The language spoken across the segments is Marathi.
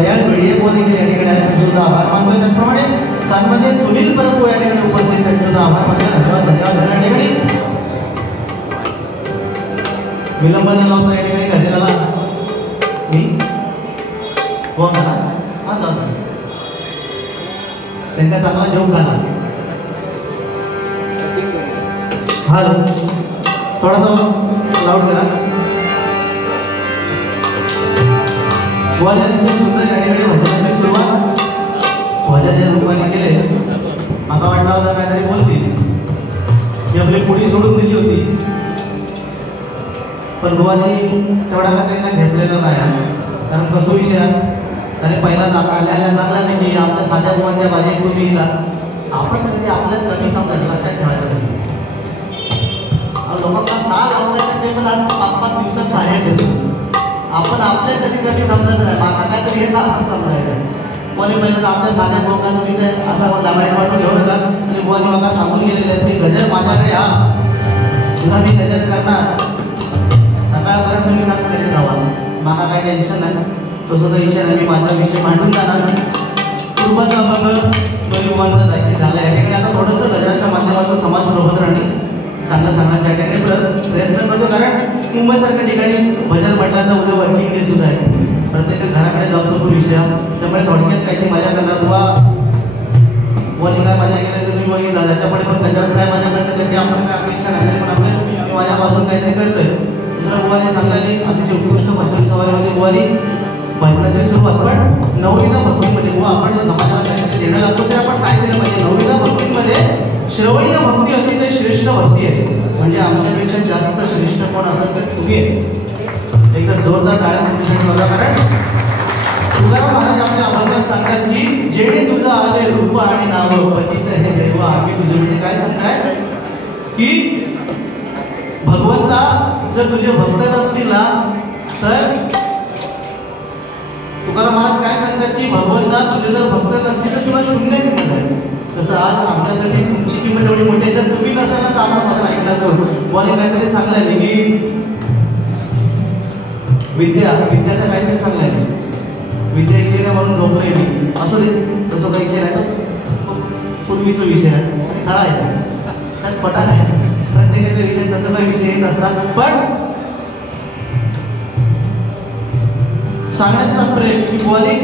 दयाल भिडिये देखील या ठिकाणी आले त्यांचे सुद्धा आभार मानतो. त्याचप्रमाणे सन्माननीय सुनील परब या ठिकाणी उपस्थित त्यांचे सुद्धा आभार मानतो. धन्यवाद या ठिकाणी विलंब न लावता या ठिकाणी गजराला मी कोण झाला त्यांना चांगला जोक झाला. हॅलो थोडासा लाऊड करा. सुंदर या ठिकाणी भजनाची सुरुवात भजनाच्या रूपाने केले. मला वाटलं होता काहीतरी बोलतील मी आपली पुढी सोडून दिली होती, पण बुवानी तेवढा का त्यांना झेपलेला नाही. कारण कसं विषय आणि पहिला आल्या चांगला नाही की आमच्या साध्या बुवांच्या बाजी तुम्ही येला आपण कधी आपल्याला कमी समजायचं लक्षात ठेवायचं नाही. लोकांना साल आवडायचं ते पण आज 5-5 दिवसात बाहेर देतो. आपण आपल्या कधी कमी समजत नाही. मागा काहीतरी येतं असं समजायचं. कोणी पहिलं आपल्या साध्या लोकांना तुम्ही काय असा लाभायला वाटून घेऊ नका. आणि बुवानी मला सांगून गेलेले आहेत की गजर माझ्याकडे हा तुला मी गजर करणार सकाळपर्यंत तुम्ही नाच करीत राहा. मला काही टेन्शन नाही. तो सुद्धा विषय नाही. मी माझा विषय मांडून जाणार. कुटुंबाचा अभंग परिवाराचं दाखल झालं आहे की आता थोडंसं गजराच्या माध्यमातून समाज सोबत राहणे चांगलं सांगण्याच्या ठिकाणी प्रयत्न करतो. कारण मुंबईसारख्या ठिकाणी भजन म्हटल्यानंतर उद्या वर्किंग डे सुद्धा आहे. प्रत्येक घराकडे जातो तो विषय. त्यामुळे थोडक्यात काही मजा करणार बुवा काय मजा केल्या तर तुम्ही बघितला त्याच्यापुढे पण गजरात काय मजा करते त्याची आपण काय अपेक्षा नाही. पण आपल्या माझ्यापासून काहीतरी करतोय. दुसऱ्या बुवाने सांगल्याने अतिशय उत्कृष्ट भजन सवारीमध्ये बुवानी भजनाची सुरुवात पण नववीला भक्तीमध्ये बुवा आपण समाजाला काहीतरी देणं लागतो ते आपण काय दिलं पाहिजे. नववीला भक्तीमध्ये श्रवणीय भक्ती अतिशय श्रेष्ठ भक्ती आहे. म्हणजे आमच्यापेक्षा जास्त श्रेष्ठ कोण असेल तर तुम्ही एकदा जोरदार टाळ्या तुमच्यासाठी बघा. कारण तुकाराम महाराज आपल्या अभंगात सांगतात की जेणे तुझं आले रूप आणि नाव पतित हे दैव आम्ही तुझे. म्हणजे काय सांगताय की भगवंता जर तुझे भक्त नसतील ना तर तुकाराम महाराज काय सांगतात की भगवंता तुझे जर भक्त नसतील तर तुला शून्य किंमत आहे. तसं आज आमच्यासाठी तुमची किंमत एवढी मोठी आहे. जर तुम्ही नसाल तर आम्हाला ऐकणार करू. बुवाने काहीतरी सांगलं की विद्याचा काहीतरी सांगलंय. विद्या इथे ना म्हणून झोपलोय मी असं तसं काही विषय नाही. पूर्वीचा विषय आहे खरा आहे त्यात पटा नाही. प्रत्येकाचा विषय तसं काही विषय येत असतात. पण सांगण्याचं तात्पर्य की बुवाने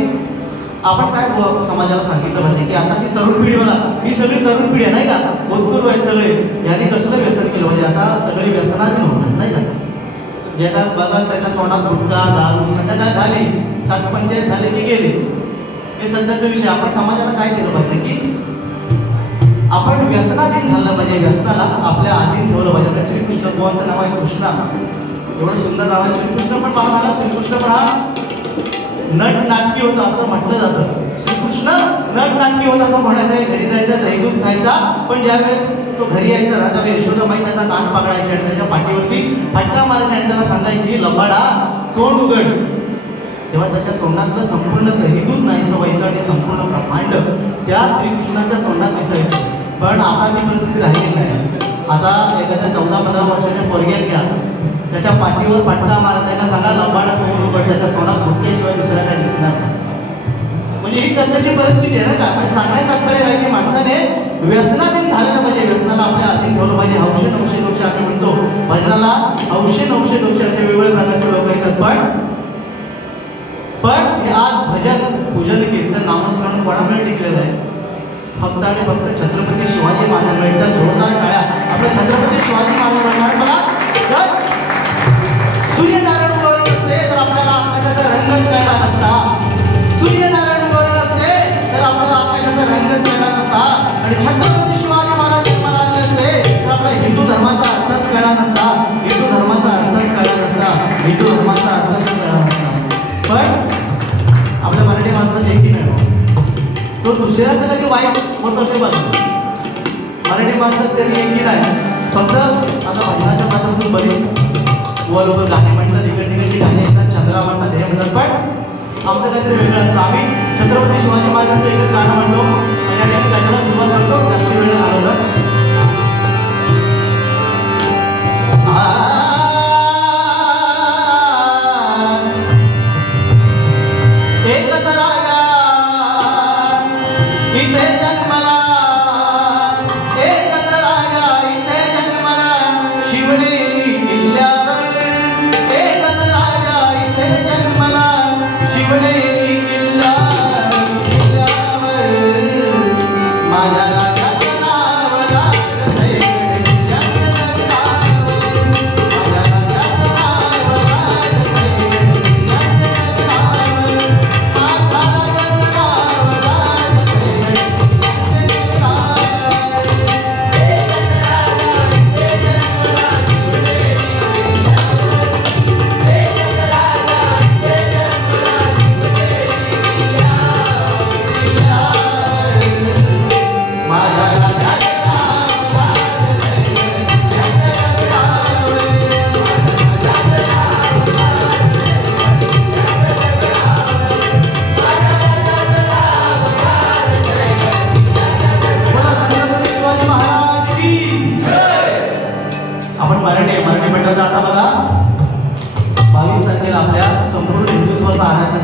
आपण काय समाजाला सांगितलं पाहिजे की आता ती तरुण पिढी बघा ही सगळी तरुण पिढी आहे नाही का. बोधकरू आहेत सगळे. यांनी कसलं व्यसन केलं पाहिजे. आता सगळी व्यसनाधीन होतात नाही का. जे काय बघा त्याच्या तोंडात गुटखा दारू संध्याकाळ झाली 7:45 झाले की गेले. हे सध्याचा विषय. आपण समाजाला काय केलं पाहिजे की आपण व्यसनाधीन झालं पाहिजे. व्यसनाला आपल्या आधीन ठेवलं पाहिजे. आता श्रीकृष्ण बुवांचं नाव आहे कृष्णा. एवढं सुंदर नाव आहे श्रीकृष्ण. पण मला मला श्रीकृष्ण पण हा नट नाट्य होता असं म्हटलं जातं. श्रीकृष्ण नट नाट्य होता. तो म्हणायचा घरी जायचा दही दूध खायचा. पण ज्यावेळेस तो घरी यायचा राजा यशोदाबाई त्याचा कान पकडायची आणि त्याच्या पाठीवरती फटका मारायचा आणि त्याला सांगायची लबाडा तोंड उघड. तेव्हा त्याच्या तोंडातलं संपूर्ण दही दूध नाहीसं व्हायचं आणि संपूर्ण ब्रह्मांड त्या श्रीकृष्णाच्या तोंडात दिसायचं. पण आता ती परिस्थिती राहिली नाही. आता एखाद्या 14-15 वर्षाच्या पोरग्यात घ्या त्याच्या पाठीवर फटका मारत त्याला सांगा लबाडा तोंड उघड. त्याच्या तोंडात फुटक्याशिवाय दुसऱ्या काय दिसणार. म्हणजे ही सध्याची परिस्थिती आहे ना का. म्हणजे सांगण्यात तात्पर्य आहे की माणसाने व्यसनाधीन झालेलं पाहिजे. व्यसनाला आपल्या अधीन ठेवलं पाहिजे. हौशे नवशे दोष आम्ही म्हणतो भजनाला हौशे नवशे दोष असे वेगवेगळ्या प्रकारचे लोक येतात. पण हे आज भजन पूजन कीर्तन नामस्मरण कोणामुळे टिकलेलं आहे. फक्त आणि फक्त छत्रपती शिवाजी महाराजांमुळे. तर जोरदार टाळ्या आपल्या छत्रपती शिवाजी महाराजांमुळे. बघा जर सूर्यनारायण उगवले नसते तर आपल्याला आकाशाचा रंगच कळला नसता. सूर्यनारायण उगवले नसते तर आपल्याला आकाशाचा रंगच कळला नसता. आणि छत्रपती शिवाजी महाराज म्हणाले असते तर आपल्या हिंदू धर्माचा अर्थच कळला नसता. हिंदू धर्माचा अर्थच कळला नसता. हिंदू धर्माचा अर्थच कळला नसता. पण आपल्या मराठी माणसाने एकही नाही. तो दुसऱ्याचं कधी वाईट होतं ते बघा. मराठी माणसात तरी एकही नाही. फक्त आता भजनाच्या माध्यमातून बरीच व लोक गाणे म्हणतात. तिकडची गाणी येतात. चंद्रा म्हणतात हे म्हणतात. पण आमचं काहीतरी वेगळं असतं. आम्ही छत्रपती शिवाजी महाराजांचं एकच गाणं म्हणतो आणि या ठिकाणी गाण्याला सुरुवात करतो. जास्त वेळ घालवलं एक जरा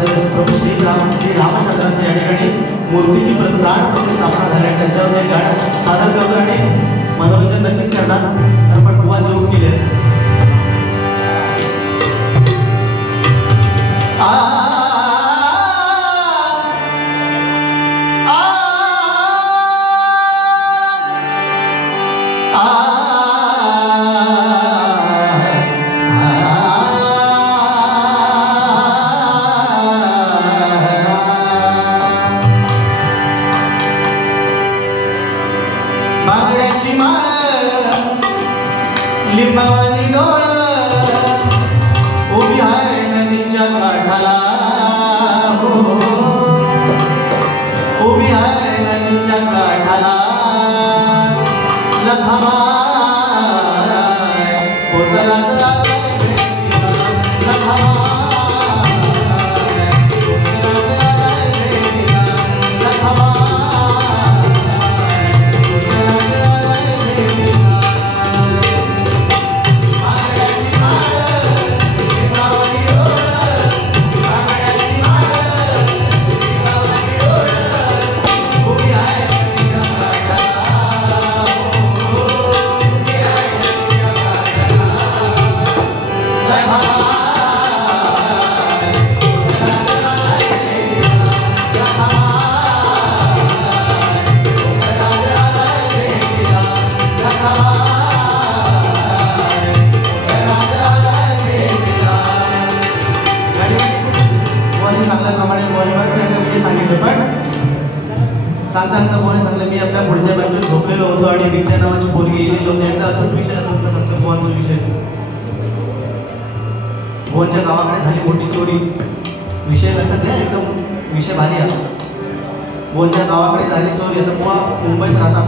प्रभू श्री रामचंद्रांचं या ठिकाणी मूर्तीची प्राण प्रतिष्ठापना झाली आहे. त्यांच्यावर एक गाणं सादर करतो आणि मनोरंजन नक्कीच करणार. तर पण बुवा जेवून गेले. बांगड्याची माळ लिंबावानी डोळ उभी आहे नदीच्या काठाला उभी आहे नदीच्या काठाला लखामा सांगता कोणी सांगलं मी आपल्या पुढच्या बँकेत झोपलेलो होतो आणि विद्या नावाची पोरगी येईल होती. एकदा असंच विषय तुमचं म्हणतो भुवनचा विषय. भुवनच्या गावाकडे झाली मोठी चोरी. विषय लक्षात घ्या, एकदम विषय भारी आहे. भुवनच्या गावाकडे झाली चोरी. आता बुवा मुंबईत राहतात.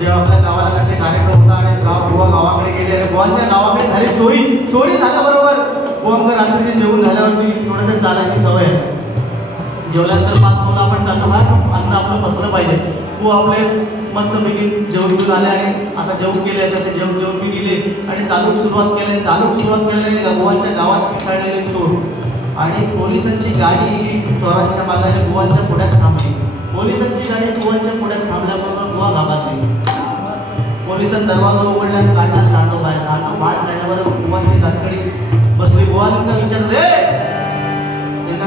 जेव्हा आपल्या गावाला काही कार्यक्रम होता आणि बुवा गावाकडे गेले आणि बुवांच्या गावाकडे झाली चोरी. चोरी झाल्याबरोबर बुवांकर रात्रीचे जेवण झाल्यावरती थोडंसं चालायची सवय आहे. जेवल्यानंतर 5 पावलं आपण जातो ना, अन्न आपलं बसलं पाहिजे. तू आपले मस्तपैकी जेवण घेऊन आले आणि आता जेवण केले त्याचे जेवण मी गेले आणि चालूक सुरुवात केली. बुवांच्या गावात पिसाळलेले चोर आणि पोलिसांची गाडी ही चोरांच्या मागाने बुवांच्या पुढ्यात थांबली. पोलिसांची गाडी बुवांच्या पुढ्यात थांबल्याबरोबर बुवा घाबरली. पोलिसांनी दरवाजा उघडला, काढला तांडव बाहेर. तांडव बाहेर काढल्याबरोबर बुवांची तातकडी बसली. बुवांना विचारले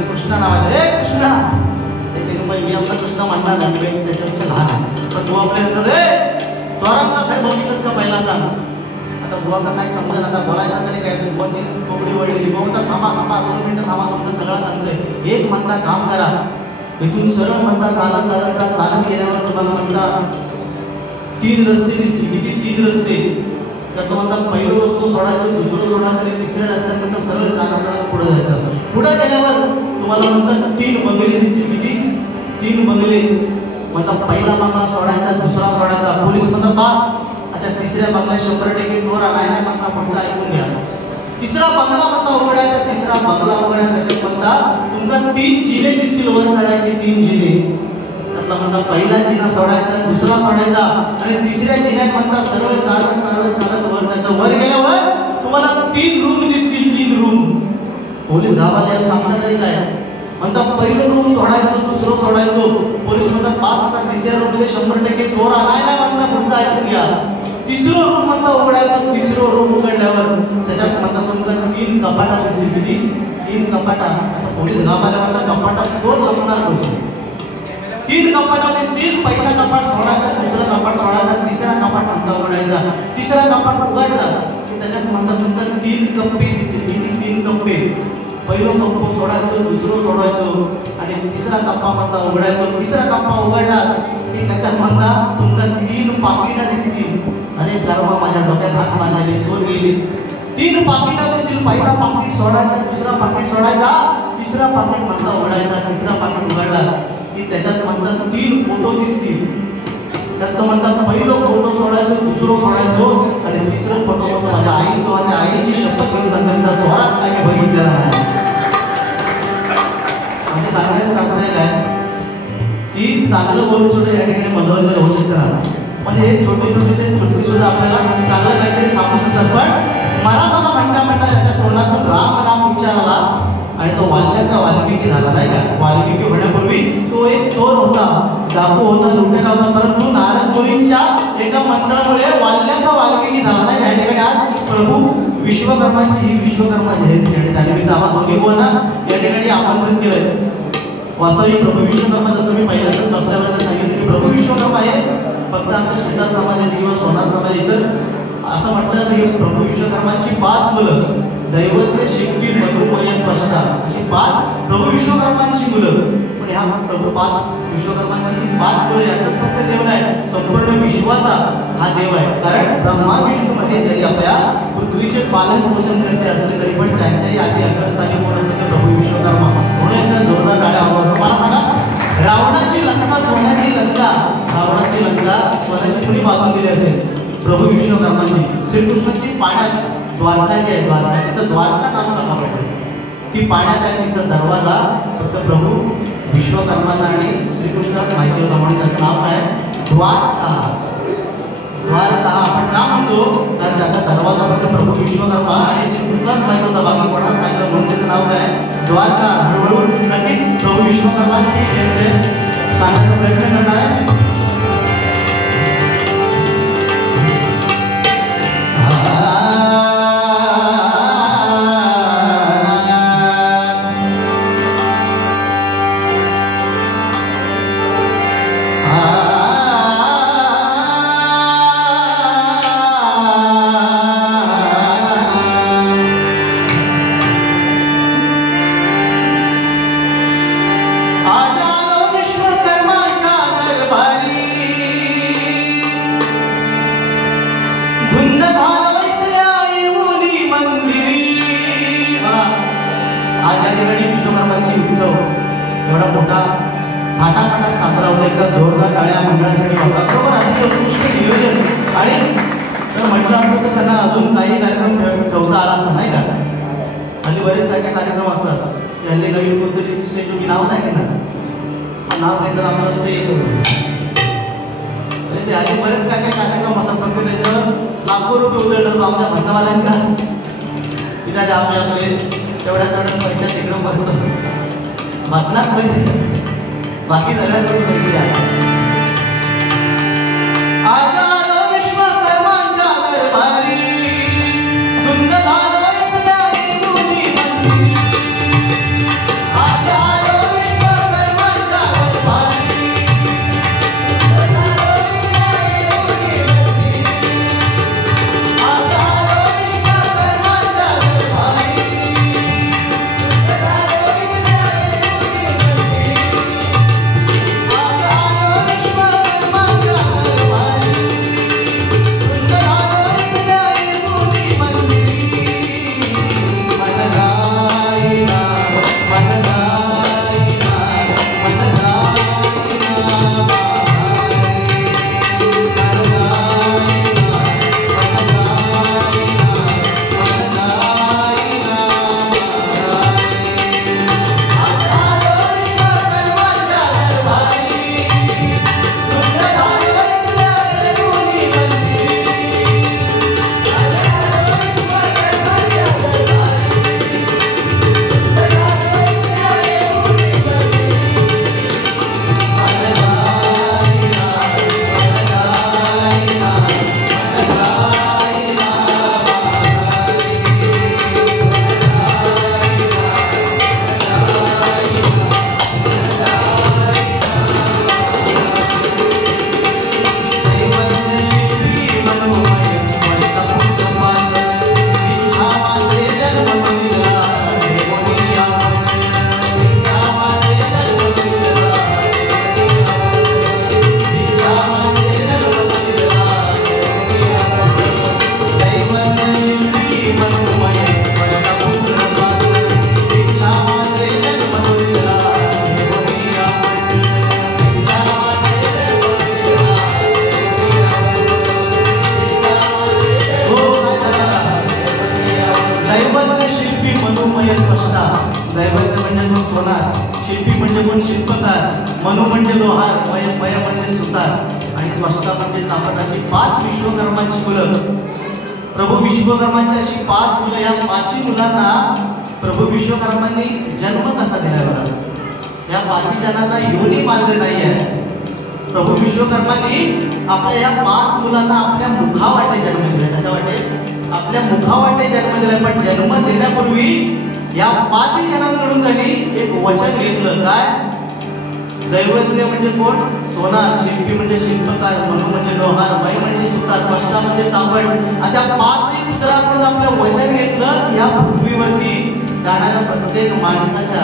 कृष्णा नावाचा हे कृष्णा मी आपला कृष्णा म्हणणार नाही, त्याच्यापेक्षा लहान आहे. पण तू आपल्या रे चोरांना काय बघितलंच का पहिला सांग. आता बुवांना काय समजेल. आता बोलायचं तरी काय. बुवांची कोंबडी वळली. बुवा थांबा 2 मिनिटं थांबा, तुमचं सगळं सांगतंय. एक म्हणता काम करा, इथून सरळ म्हणता चालत गेल्यावर तुम्हाला म्हणता 3 रस्ते दिसतील. किती 3 रस्ते. तर तो म्हणता पहिलं रस्तो सोडायचं, दुसरं सोडायचं आणि तिसऱ्या रस्त्यानंतर सरळ चालत पुढे जायचं. पुढे गेल्यावर तुम्हाला म्हणतात 3 बंगले दिसतील. किती 3 बंगले. म्हणतात पहिला बंगला सोडायचा, दुसरा सोडायचा. पोलीस म्हणतात बास. आता तिसऱ्या बंगल्यात 100% चोर आला नाही म्हणता पुढचा ऐकून घ्या. तिसरा बंगला म्हणता उघडायचा, तिसरा बंगला उघडायचा. त्याच्यात म्हणता तुमचा 3 जिल्हे दिसतील वर चढायचे. 3 जिल्हे. त्यातला म्हणता पहिला जिल्हा सोडायचा, दुसरा सोडायचा आणि तिसऱ्या जिल्ह्यात म्हणता सरळ चालत वर त्याच्या वर गेल्यावर तुम्हाला 3 रूम दिसतील. 3 रूम. पोलीस गावाला सांगता तरी काय म्हणता पहिलं रूम सोडायचं, दुसरं सोडायचं. पोलीस म्हणतात 5,000 तिसऱ्या रूम मध्ये 100% चोर आलाय ना म्हणता पुढचा ऐकून घ्या. तिसरं रूम म्हणता उघडायचं. तिसरं रूम उघडल्यावर त्याच्यात म्हणता तुमचा 3 कपाटा दिसतील. किती 3 कपाटा. आता पोलीस गावाला म्हणता कपाटात चोर लपणार कसं. 3 कपाटा दिसतील. पहिला कपाट सोडायचा, दुसरा कपाट सोडायचा, तिसरा कपाट म्हणता उघडायचा. तिसरा कपाट उघडला की त्याच्यात म्हणता तुमचा 3 कप्पे दिसतील. किती 3 कप्पे. पहिलं कप्प सोडायचं, दुसरं सोडायचं आणि तिसरा कप्पा म्हणता उघडायचं. तिसरा कप्पा उघडला की त्याच्यात म्हणता तुमचा 3 पाकिटा दिसतील. अरे कर्मा माझ्या डोक्यात हात मारलेले चोर गेले. 3 पाकिटा दिसतील. पहिला पाकिट सोडायचा, दुसरा पाकिट सोडायचा, तिसरा पाकिट म्हणता उघडायचा. तिसरा पाकिट उघडला की त्याच्यात म्हणतात 3 फोटो दिसतील. त्यात म्हणतात पहिलं फोटो सोडायचं, दुसरं सोडायचं आणि तिसरं फोटो माझ्या आईचं आणि आईची शपथ घेऊन सांगतात चोरात काय बघितलं नाही. म्हणजे सांगायचं तात्पर्य काय की चांगलं बोलून सुद्धा या ठिकाणी मनोरंजन होऊ शकतं. म्हणजे हे छोटे सुद्धा आपल्याला चांगलं काहीतरी सांगू शकतात. पण मला म्हणता याच्या तोंडातून राम विचारला आणि तो वाल्ल्याचा वाल्मिकी झाला नाही का. वाल्मिकी होण्यापूर्वी तो एक चोर होता, डाकू होता, लुटेरा होता, परंतु नारद मुनींच्या एका मंत्रामुळे वाल्ल्याचा वाल्मिकी झाला नाही. या ठिकाणी आज प्रभू विश्वकर्मांची विश्वकर्मा जयंती आणि त्यानिमित्त आम्हाला दोन्ही बोलना या ठिकाणी आमंत्रित केलंय. वास्तविक प्रभू विश्वकर्मा जसं मी पहिल्यांदाच नसल्याबद्दल सांगितलं की प्रभू विश्वकर्मा आहे फक्त आमच्या सुद्धा समाजात किंवा सोनार समाज इतर असं म्हटलं की प्रभू विश्वकर्मांची 5 मुलं दैवज्ञ शिल्पी मधुमय पष्टा अशी 5 प्रभू विश्वकर्मांची मुलं. पण ह्या प्रभू 5 विश्वकर्मांची 5 मुलं याचाच फक्त देव नाही, संपूर्ण विश्वाचा हा देव आहे. कारण ब्रह्मा विष्णू म्हणजे जरी आपल्या पृथ्वीचे पालन पोषण करते असले तरी पण त्यांच्याही आधी अग्रस्थानी कोण असते तर प्रभू विश्वकर्मा. म्हणून एकदा जोरदार टाळ्या हवा. मला सांगा रावणाची लंका सोन्याची लंका, रावणाची लंका सोन्याची कुणी बांधून दिली असेल? प्रभू विश्वकर्मांची. श्रीकृष्णाची पाण्यात द्वारका जी आहे, द्वारका तिचं द्वारका नाम का पडलं? ती पाण्यात आहे, तिचा दरवाजा फक्त प्रभू विश्वकर्मांना आणि श्रीकृष्णाला माहिती होता म्हणून त्याचं नाव काय? द्वारका. द्वारका आपण का म्हणतो? कारण त्याचा दरवाजा फक्त प्रभू विश्वकर्मा आणि श्रीकृष्णालाच माहिती होता, बाकी कोणाच माहिती होतं म्हणून त्याचं नाव काय? द्वारका. हळूहळू नक्कीच प्रभू विश्वकर्मांची जयंती सांगण्याचा प्रयत्न करणार आहे. आज या ठिकाणी विश्वकर्मांची उत्सव एवढा मोठा थाटामाटात साजरा होता. एकदा जोरदार टाळ्या मंडळासाठी होता. बरोबर अतिशय उत्कृष्ट नियोजन. आणि जर म्हटलं असतं तर त्यांना अजून काही कार्यक्रम ठेवता आला असता नाही का. हल्ली बरेच काही काही कार्यक्रम असतात. हल्ली नवीन कोणतरी स्टेज मी नाव नाही घेणार, नाव घेतलं आपलं स्टेज ते हल्ली बरेच काही काही कार्यक्रम असतात. फक्त त्याच्यावर लाखो रुपये उधळलं आमच्या भंडवाल्यांना तिथे आपले तेवढ्या पैसे तिकडं भरतो. मतनात पैसे बाकी सगळ्यांकडून पैसे आहेत. विश्वकर्मांच्या दरबारी धुंद झालो मनु म्हणजे लोहार, मय म्हणजे सुतार आणि त्वष्टा म्हणजे तापटाची 5 विश्वकर्मांची मुलं. प्रभू विश्वकर्मांची अशी 5 मुलं. या 5 मुलांना प्रभू विश्वकर्मांनी जन्म कसा दिलाय बघा. या 5 जणांना योनी मार्ग नाही आहे. प्रभू विश्वकर्मांनी आपल्या या 5 मुलांना आपल्या मुखावाटे जन्म दिलाय. कशा वाटे? आपल्या मुखावाटे जन्म दिलाय. पण जन्म देण्यापूर्वी या 5 जणांकडून त्यांनी एक वचन घेतलं. काय? दैवज्ञ म्हणजे कोण? सोनार. शिल्पी म्हणजे शिल्पकार. मनु म्हणजे लोहार. बाई म्हणजे सुतार. त्वष्टा म्हणजे तांबट. अशा 5 पुत्रांकडून आपलं वचन घेतलं. या पृथ्वीवरती राहणाऱ्या प्रत्येक माणसाच्या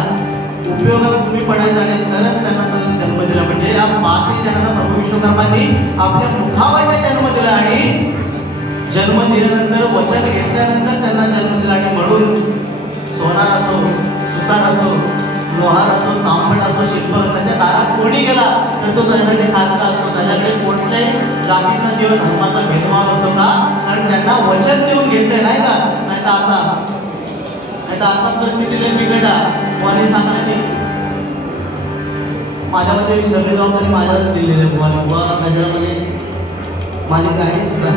उपयोगाला तुम्ही पडायचं आणि तरच त्यांना जन्म दिला. म्हणजे या 5 जणांना प्रभू विश्वकर्मांनी आपल्या मुखावाटे जन्म दिला आणि जन्म दिल्यानंतर वचन घेतल्यानंतर त्यांना जन्म दिला. आणि म्हणून सोनार असो, सुतार असो, लोहार असो, तांबट असो, शिल्प, त्याच्या दारात कोणी गेला तर तो त्याच्यासाठी सारखा असतो. त्याच्याकडे कोणत्याही जातीचा किंवा धर्माचा भेदभाव असतो का? कारण त्यांना वचन देऊन घेतलंय, नाही का? नाही तर आता परिस्थितीला बिघडा कोणी सांगत नाही. माझ्यामध्ये सगळी जबाबदारी माझ्यावर दिलेली आहे. बुवा त्याच्यामध्ये माझी काही सुद्धा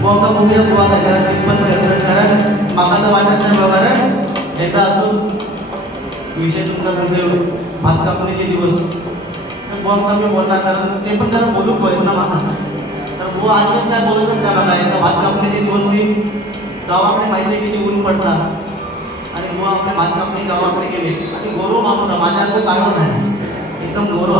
बुवा का बघूया बुवा त्याच्याला कितपत करतात. कारण मला तर वाटत नाही बघा. कारण एकदा असं विषय तुमचा म्हणजे भात कापणीचे दिवस तर बुवा मी बोलणार. कारण ते पण जरा बोलू पाहिजे ना मला. तर बुवा आज काय बोलतच नाही बघा. एकदा भात कापणीचे दिवस मी गावाकडे माहिती किती ऊन पडतात आणि बुवा आपले भात कापणी गावाकडे गेले आणि गोरो माणूस माझ्याकडे काढवत आहे एकदम गोरो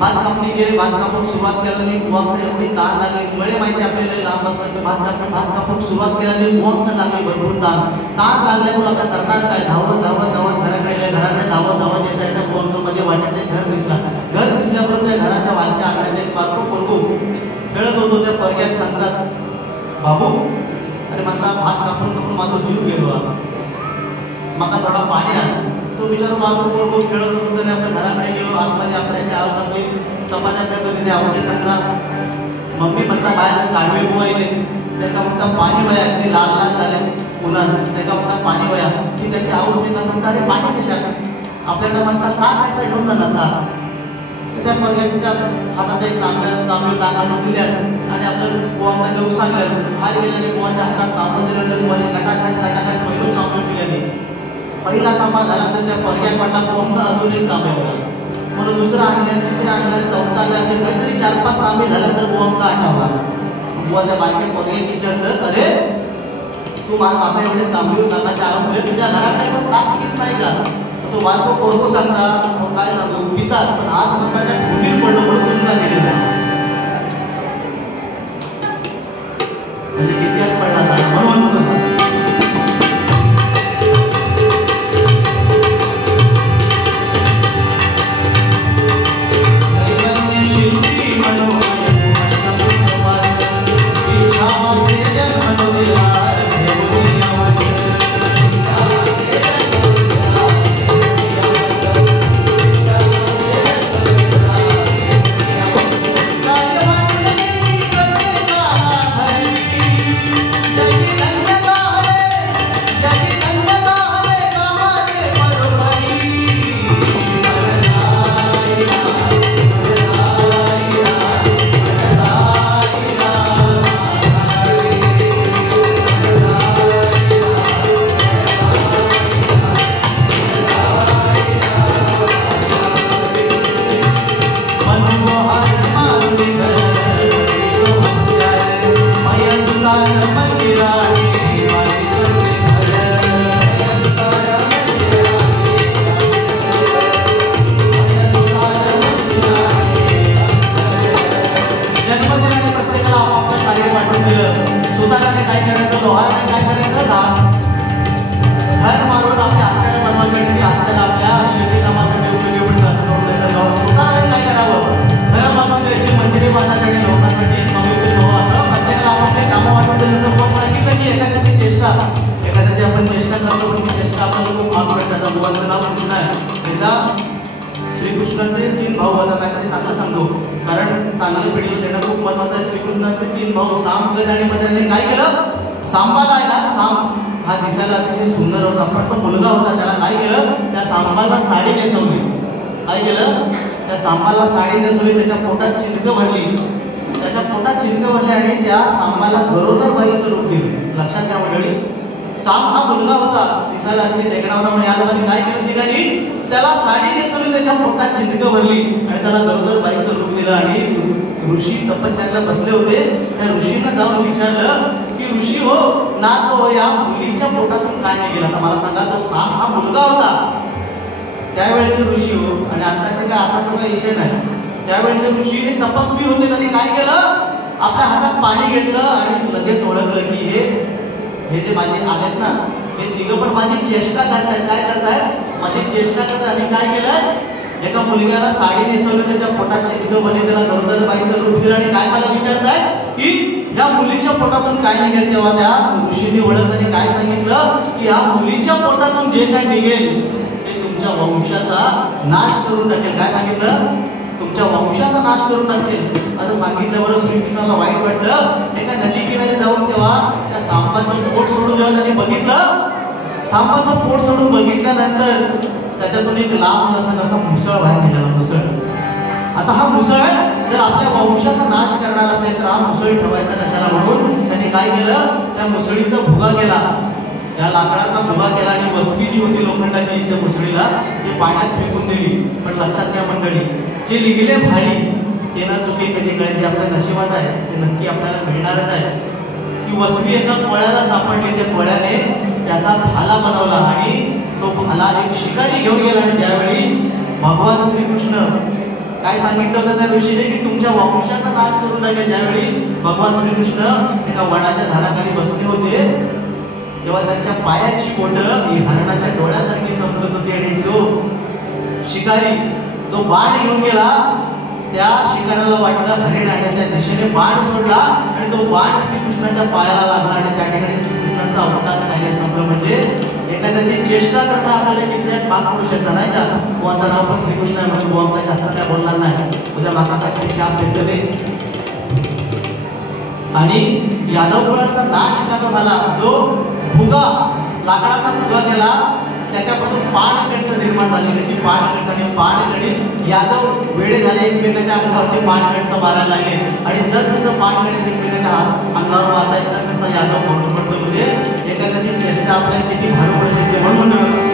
भात कापणी गेले. भात कापून सुरुवात केल्याने बुवाकडे एवढी ताण लागली. मळे माहिती आपल्याला लांब असतात. भात कापून सुरुवात केल्याने बुवाकडे लागली भरपूर ताण लागल्यामुळे आता करणार काय? धावत घराकडे घराकडे धावत येता येता बुवामध्ये वाट्यात घर दिसला. घर दिसल्याबरोबर त्या घराच्या वालच्या आंगण्यात एक पारखू पोरगू खेळत होतो. त्या पोरग्यात सांगतात बाबू अरे म्हणता भात कापून माझा जीव गेलो मका थोडा पाणी आण. तो विचार मागून पोरगू खेळत होतो. त्याने आपल्या घराकडे गेलो. आतमध्ये आपल्याच्या आवश्यक चपात्या करत होते. ते आवश्यक सांगला. मम्मी म्हणता बाहेर काढवे बुवा येते. त्याचा म्हणता पाणी वया ते लाल झाले उन्हात. त्याचा म्हणता पाणी वया की त्याची आवश्यकता सांगता अरे पाणी कशात आपल्याला म्हणतात का काय काय घेऊन जातात. त्या पर्यटनच्या हातात एक तांबे तांदूळ दिल्या आणि आपलं बुवांना घेऊन सांगलं. बाहेर गेल्याने बुवांच्या हातात तांबूळ दिलं. बुवाने कटाकट पहिलं तांबूळ दिल्याने पहिला तांबा झाला तर त्या पर्यायकडला बुवांना अजून एक तांबे होता. म्हणून दुसरा आणल्या, तिसरा आणल्या, चौथा आणल्या. असे काहीतरी 4-5 तांबे झाले तर बुवांना आठवला. बुवा त्या बारके पर्याय विचारलं अरे तू माझा एवढे तांबे नाकाच्या आरोप तुझ्या घराकडे पण ताक घेत नाही का? तो बारको पोरगो सांगता काय सांगतो पितात पण आज म्हणता त्या खुलीर पडलो म्हणून तुमचा गेलेला म्हणजे किती पडला म्हणून श्रीकृष्णाचे 3 भाऊ आता काहीतरी चांगलं सांगतो कारण चांगलं पिढीला देणं खूप महत्वाचं आहे. श्रीकृष्णाचे 3 भाऊ साम गज आणि मदनने काय केलं सांबाला आहे ना साम हा दिसायला अतिशय सुंदर होता पण तो मुलगा होता त्याला काय केलं त्या सांबाला साडी नेसवली. काय केलं त्या सांबाला साडी नेसवली त्याच्या पोटात चिंक भरली. त्याच्या पोटात चिंक भरली आणि त्या सांबाला गरोदर बाईचं रूप दिलं. लक्षात घ्या मंडळी साम हा मुलगा होता, दिसायला अतिशय देखणा होता. म्हणून या लोकांनी काय केलं ठिकाणी त्याला साडी नेसवली, त्याच्या पोटात चिंदकं भरली आणि त्याला गरोदर बाईचं रूप दिलं. आणि ऋषी तपश्चर्याला बसले होते. त्या ऋषींना जाऊन विचारलं की ऋषी हो ना, तो या मुलीच्या पोटातून काय निघेल? आता मला सांगा, तो साम हा मुलगा होता त्यावेळेचे ऋषी हो, आणि आताचे काय, आताचा काही विषय नाही. त्यावेळेचे ऋषी हे तपस्वी होते. त्यांनी काय केलं, आपल्या हातात पाणी घेतलं आणि लगेच ओळखलं की हे जे माझे आलेत ना, हे तिघं पण माझी चेष्टा करतायत. काय करतायत? माझी चेष्टा करतायत. आणि काय केलं, एका मुलग्याला साडी नेसवली, त्याच्या पोटात चिंदकं बनले, त्याला गरोदर बाईचं रूप दिलं. आणि काय मला विचारताय की या मुलीच्या पोटातून काय निघेल? तेव्हा त्या ऋषींनी ओळखलं, काय सांगितलं की या मुलीच्या पोटातून जे काय निघेल ते तुमच्या वंशाचा नाश करून टाकेल. काय सांगितलं? तुमच्या वंशाचा नाश करून टाकेल असं सांगितल्यावर श्रीकृष्णाला वाईट वाटलं. एका नदी किनारी जाऊन तेव्हा त्या सांबाचं पोट सोडून जेव्हा त्यांनी बघितलं, सांबाचं पोट सोडून बघितल्यानंतर त्याच्यातून एक लांब असा मुसळ बाहेर निघाला. मुसळ. आता हा मुसळ जर आपल्या वंशाचा नाश करणार असेल तर हा मुसळ ठेवायचा कशाला? म्हणून त्यांनी काय केलं, त्या मुसळीचा भुगा केला, त्या लाकडाचा भुगा केला आणि वसकी जी होती लोखंडाची त्या मुसळीला ती पाण्यात फेकून दिली. पण लक्षात घ्या मंडळी, जे लिहिले भाडी ते ना चुकी कधी कळेल, आपल्या नशिबात आहे ते नक्की आपल्याला मिळणारच आहे. ती वसकी एका कोळ्याला सापडली. त्या कोळ्याने त्याचा भाला बनवला आणि तो भाला एक शिकारी घेऊन गेला. आणि त्यावेळी भगवान श्रीकृष्ण काय सांगितलं होतं त्या ऋषीने की तुमच्या वंशाचा नाश करून टाकेल. ज्यावेळी भगवान श्रीकृष्ण एका वडाच्या झाडाखाली बसले होते तेव्हा त्यांच्या पायाची बोटं ही हरणाच्या डोळ्यासारखी चमकत होती. आणि जो शिकारी तो बाण घेऊन गेला, त्या शिकाऱ्याला वाटलं हरिण आहे, त्या दिशेने बाण सोडला आणि तो बाण श्रीकृष्णाच्या पायाला लागला. आणि त्या ठिकाणी श्रीकृष्णाचा अवतार काय संपलं. म्हणजे एखाद्याची चेष्टा करणं आपल्याला किती भाग पडू शकता नाही का? कोणता नाव पण श्रीकृष्ण आहे म्हणजे बोलता जास्त काय बोलणार नाही, उद्या माका काय शाप देत ते. आणि यादव कुळाचा नाश कसा झाला? जो भुगा लाकडाचा भुगा केला त्याच्यापासून पाणकणीचं निर्माण झाली. कशी पाणकणीच आणि पाणकणीस यादव वेळे झाले, एकमेकाच्या अंगावरती पाणकणीचं मारायला लागले. आणि जर जसं पाणकणीस एकमेकाच्या अंगावर मारता येत तर तसं यादव म्हणून म्हणतो. म्हणजे एखाद्याची चेष्टा आपल्याला किती भारू पडू शकते. म्हणून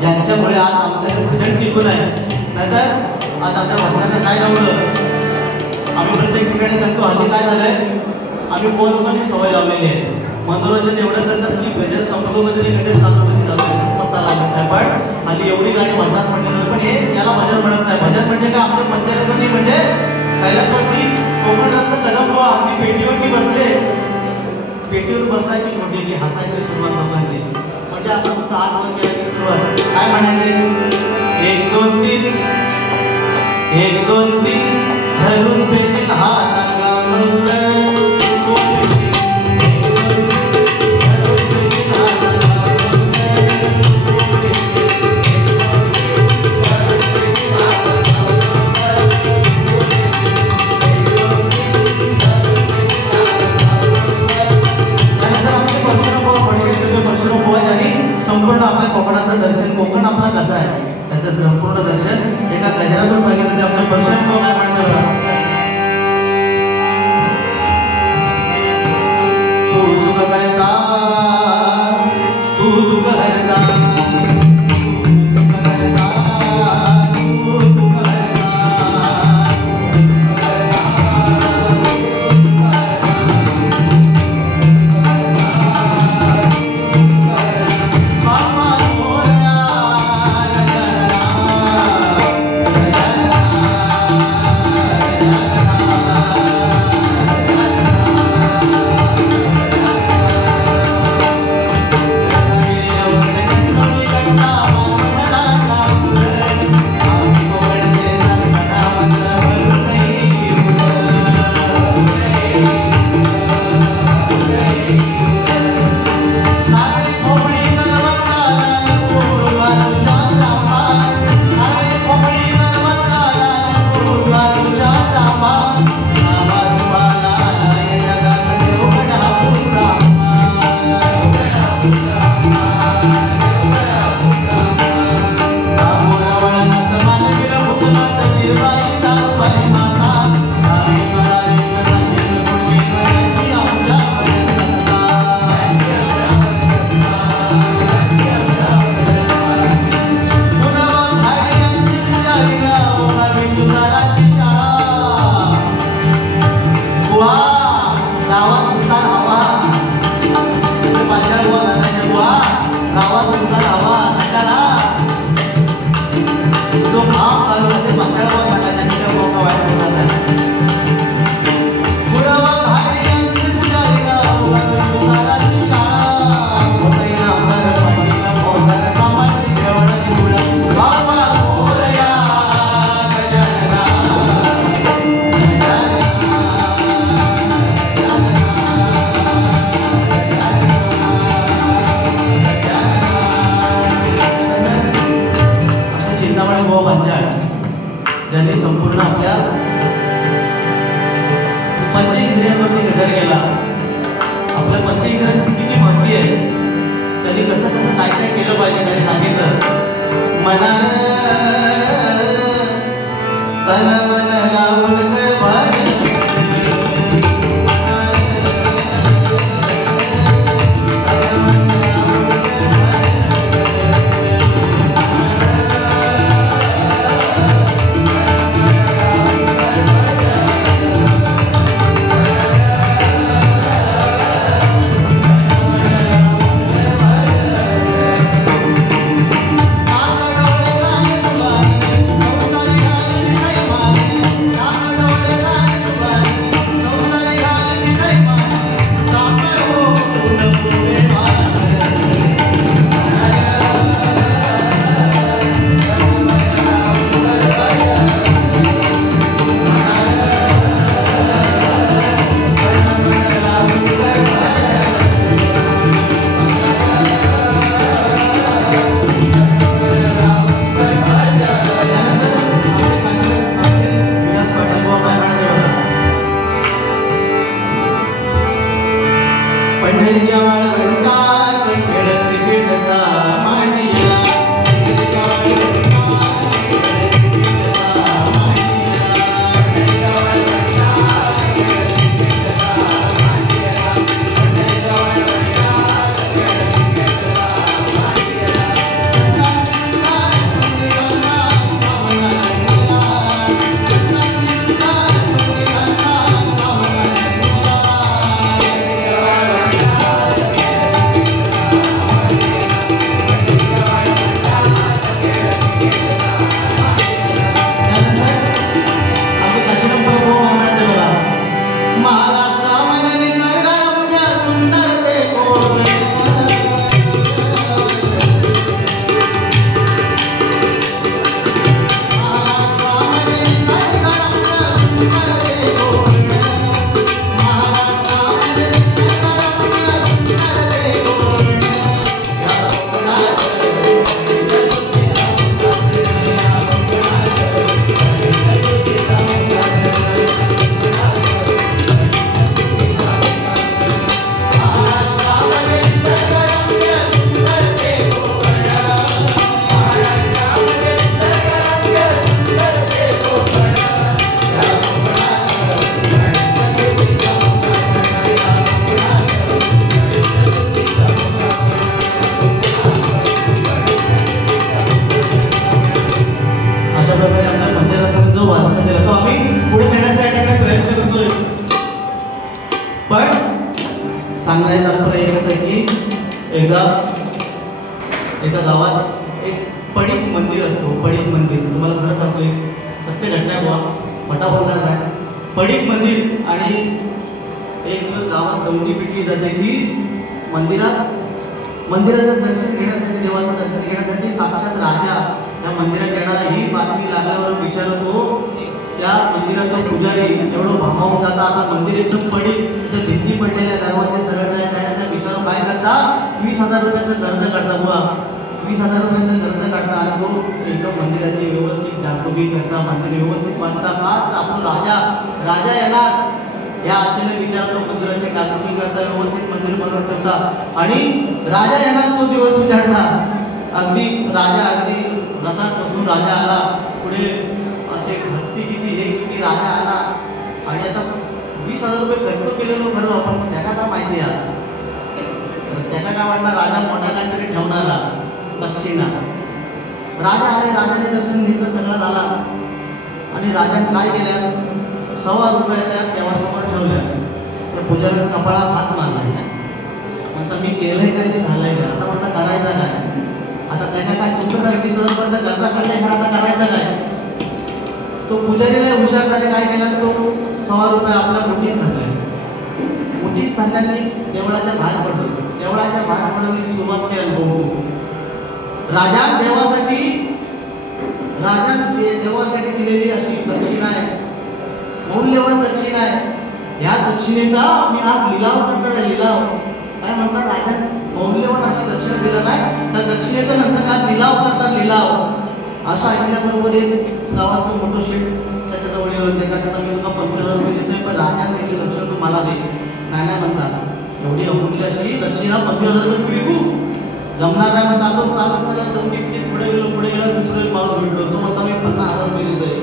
ज्यांच्यामुळे आज आमचं भजन टिकून आहे. नाहीतर आज आमच्या भजनाचं काय नव्हतं. आम्ही प्रत्येक ठिकाणी सांगतो हल्ली काय झालंय, आम्ही लोकांनी सवय लावलेली आहे. मनोरंजन एवढं करतात की गजर संपलो मध्ये गजर चालू मध्ये जातो पत्ता लागत नाही. पण हल्ली एवढी गाणी भजनात म्हणलेलं पण हे याला भजन म्हणत नाही. भजन म्हणजे काय, आमच्या पंचरसानी म्हणजे कैलासवासी कोकणातलं कदम बुवा आम्ही पेटीवरती बसले, पेटीवर बसायची म्हणजे की हसायची सुरुवात लोकांची. म्हणजे असं नुसतं हात वर गेला की सुरुवात काय म्हणायचे 1 2 3 एक दोन तीन धरून पेची हातात संपूर्ण आपल्या कोकणाचं दर्शन कोकण आपला कसं आहे त्याचं संपूर्ण दर्शन एका गजरातून सांगितलं ते आमचं दर्शन काय म्हणतं तू सुख करता तू दुःख करता ज्यांनी संपूर्ण आपल्या पंचेंद्रियांवरती गजर केला आपल्या पंचेंद्रियांची किती महती आहे त्यांनी कसं कसं काय काय केलं पाहिजे त्यांनी सांगितलं मनानं तन मन लावून कर भारी पण सांगायला तात्पर्य एकच आहे की एकदा एका गावात एक पडीक मंदिर असतो. पडीक मंदिर तुम्हाला खरं सांगतो, एक सत्य घटना बुवा, मोठा बोलणार नाही. पडीक मंदिर आणि एक दिवस गावात दौंडी पिटली जाते की मंदिराचं दर्शन घेण्यासाठी, देवाचं दर्शन घेण्यासाठी साक्षात राजा त्या मंदिरात येणारा ही बातमी लागल्यावर विचारतो त्या मंदिराचा पुजारी एवढं भामावून जाता, आता मंदिर एकदम पडीक, तिथे भिंती पडलेल्या, दरवाजे सरळ काय त्या विचार काय करता, 20,000 रुपयाचं कर्ज काढता बुवा, 20,000 रुपयाचं कर्ज काढता आणि तो एकदम मंदिराची व्यवस्थित डागडुगी करता, मंदिर व्यवस्थित बांधता का आपला राजा येणार या आशेने विचारतो. मंदिराची डागडुगी करता, व्यवस्थित मंदिर बनवून ठेवता आणि राजा येणार तो दिवस उजाडता. अगदी रथात बसून राजा आला, पुढे असे भक्ती किती राजा आला आणि आता 20,000 रुपये खर्च केलेलो खरं आपण, त्याला काय माहिती आहे, त्याला काय वाटलं राजा मोठा काहीतरी ठेवणारा दक्षिणा. राजा आले, राजाने दर्शन घेतलं, सगळं झाला आणि राजाने काय केल्या, 100 रुपयाच्या देवासमोर ठेवल्या. तर पुजाऱ्याने कपाळात हात मारला, म्हणता मी केलंय काय ते झालंय का, आता म्हणता करायचं काय, आता त्याने काय तुमचं काय 20,000 रुपयाचा कर्जा काढलाय का, आता करायचं काय. तो पुजारीला हुशार झाले, काय केला, तो 100 रुपये आपल्या मुठीत धरले. मुठीत धरल्याने देवळाच्या बाहेर पडलो. देवळाच्या बाहेर पडण्याची सुरुवात केली अनुभव. राजा देवासाठी दिलेली अशी दक्षिणा आहे, मौल्यवान दक्षिणा आहे. या दक्षिणेचा मी आज लिलाव करणार आहे. लिलाव काय म्हणतात, राजा मौल्यवान अशी दक्षिणा दिला नाही, तर दक्षिणेचा नंतर काय लिलाव करतात, लिलाव. असं ऐकल्याबरोबर एक गावाचं मोठं शेठ त्याच्याजवळ येऊन त्याच्यासाठी मी तुला 25,000 रुपये देतोय, पण राजाने दिली दक्षिणा तू मला दे. नाही म्हणतात, एवढी अमूल्य अशी दक्षिणा 25,000 रुपये विकू जमणार नाही म्हणता. तो चालत चालत दौंडी पिटीत पुढे गेलो, दुसरं एक माणूस भेटलो, तो म्हणता मी 50,000 रुपये देतोय,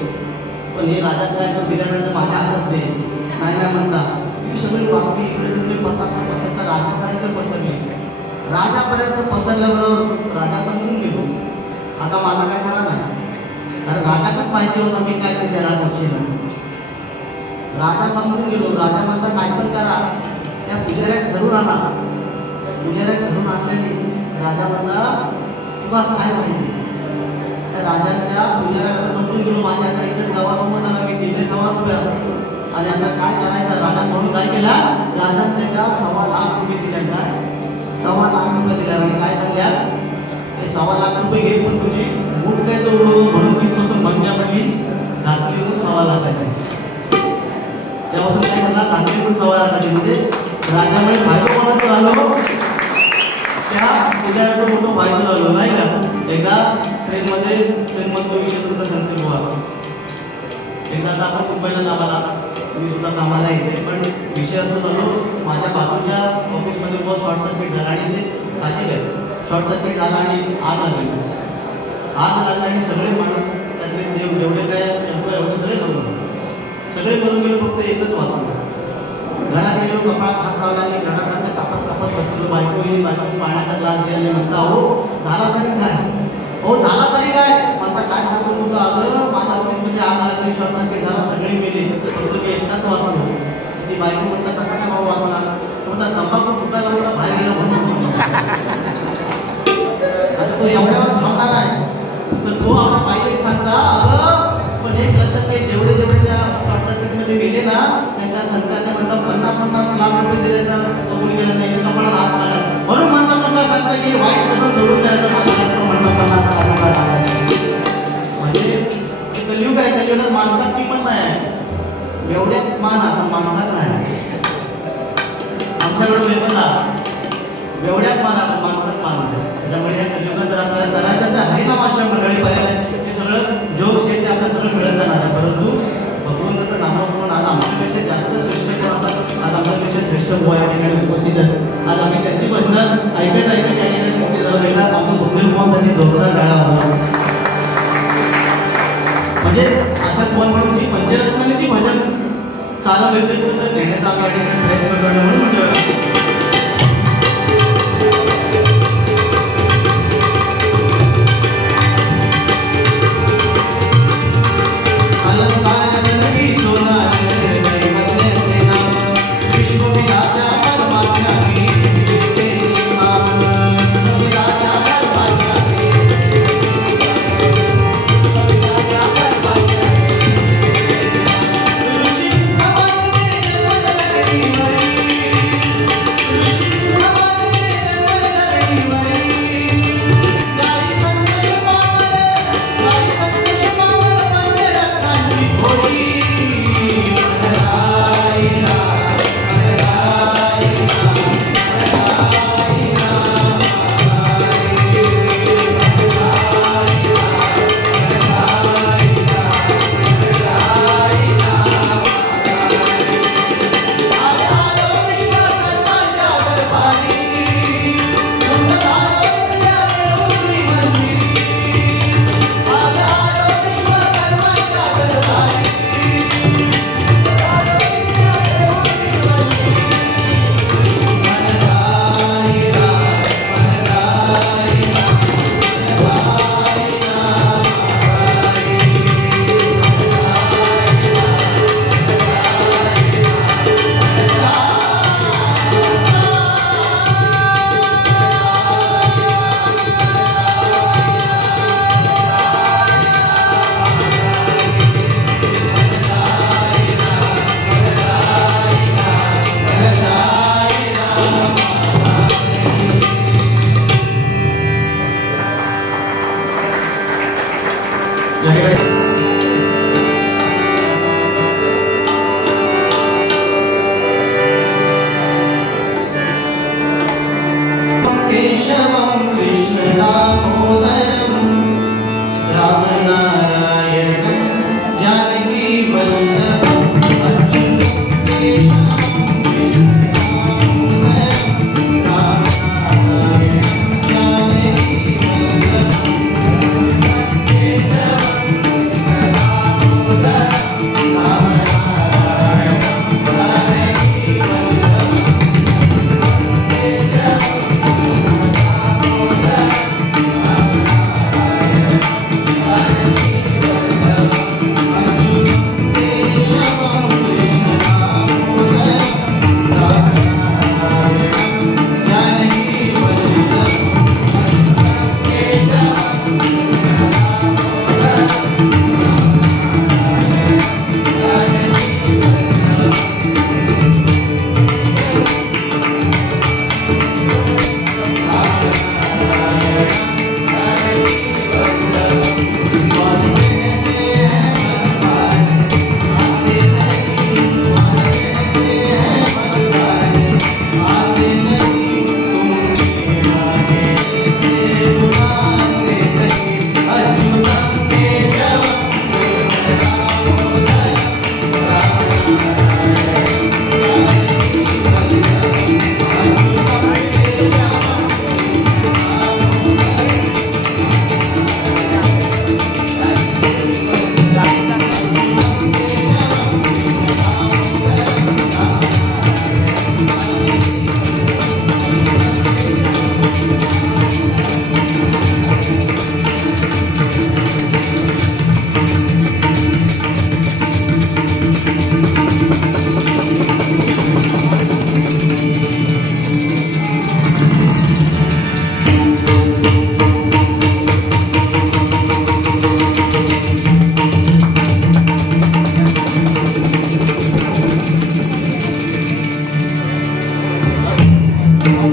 पण हे राजा काय तो दिल्यानंतर माझ्या हातात दे. नाही म्हणता, ही सगळी बातमी इकडे तिकडे पसरता राजापर्यंत पसरली. राजापर्यंत पसरल्याबरोबर राजा समजून गेलो, आता माझा काय करा नाही, कारण राजालाच माहिती होतं मी काय ते देणार दक्षिणा. राजा समजून गेलो. राजा म्हणता काय पण करा, त्या पुजाऱ्यात धरून आणा. पुजाऱ्यात धरून आणल्याने राजा म्हणता तुला काय माहिती. त्या राजाने त्या पुजाऱ्याला समजून गेलो, माझ्या आता इकडे गावासमोर आला, मी दिले 100 रुपये आणि आता काय करायचं. राजा म्हणून काय केला, राजाने त्याच्या 1.25 लाख रुपये दिल्या. काय 1.25 लाख रुपये दिल्या आणि काय सांगल्या, 1.25 लाख रुपये घे, पण तुझी मूठ काय तोडू म्हणून तिथपासून मंग्या म्हणली घातली म्हणून 1.25 लाखाची. तेव्हापासून काय म्हणला, घातली म्हणून 1.25 लाखाची. म्हणजे राजामुळे फायदा कोणाचं झालो, त्या पुजाऱ्याचं मोठं फायदा झालो नाही का. एकदा ट्रेनमध्ये विषय सुद्धा सांगते बुवा. एकदा आता आपण मुंबईला कामाला, मी सुद्धा कामाला येते, पण विषय असं झालो, माझ्या बाजूच्या ऑफिसमध्ये बुवा शॉर्ट सर्किट झाला आणि ते साहजिक आहे, शॉर्ट सर्किट झाला आणि आग लागली आणि सगळे माणूस त्यातले जेवढे काय एवढे सगळे मरून गेलो, फक्त एकच वाचलं. घरात गेलो, कपाळात हात लावला आणि घरात असं कापत बसलो. बायको पाण्याचा ग्लास द्यायला म्हणता, हो झाला तरी काय, हो झाला तरी काय म्हणता, काय सांगतो तुला, अगं माझ्या ऑफिसमध्ये आग लागली, शॉर्ट सर्किट झाला, सगळे मेले, फक्त मी एकटाच वाचलो. ती बायको म्हणतात तसा काय भाऊ वाचला, म्हणतात तंबाखू फुटायला होता, बाहेर गेला म्हणून. आता तो एवढ्यावर थांबणार आहे, तर तो आपल्या बाईला सांगता, अगं पण एक लक्षात नाही, जेवढे त्या शॉर्ट सर्किटमध्ये गेले ना, त्यांच्या सरकारने म्हणतात 50-50 लाख रुपये दिल्याचा कबूल केला नाही, कपाळात हात मारला. म्हणून म्हणतात तुम्हाला सांगता की वाईट कसं सोडून द्यायचं, म्हणजे कलियुग आहे, कलियुगात माणसात किंमत नाही आहे. एवढ्यात मान आता माणसात नाही, आमच्याकडे वेगळा एवढ्यात मान आपण माणसात मान आहे. त्याच्यामुळे या कलियुगात जर आपल्याला करायचं तर हरिनामाच्या मंडळी पर्याय ते सगळं जोक्स हे ते आपल्याला सगळं मिळत जाणार आहे. परंतु भगवंताचं नामस्मरण आज आमच्यापेक्षा जास्त श्रेष्ठ कोण असतात, आज आमच्यापेक्षा श्रेष्ठ बुवा या ठिकाणी उपस्थित आहेत. आज आम्ही त्यांची भजनं ऐकत या ठिकाणी मोठी झालं देतात. आमच्या स्वप्नील बुवांसाठी जोरदार टाळ्या वाजवा. म्हणजे अशा बुवा म्हणून जी पंचरत्नाने जी भजन चालवले ते तर नेण्याचा आम्ही या ठिकाणी प्रयत्न करतो म्हणून म्हणतो. सोना आहे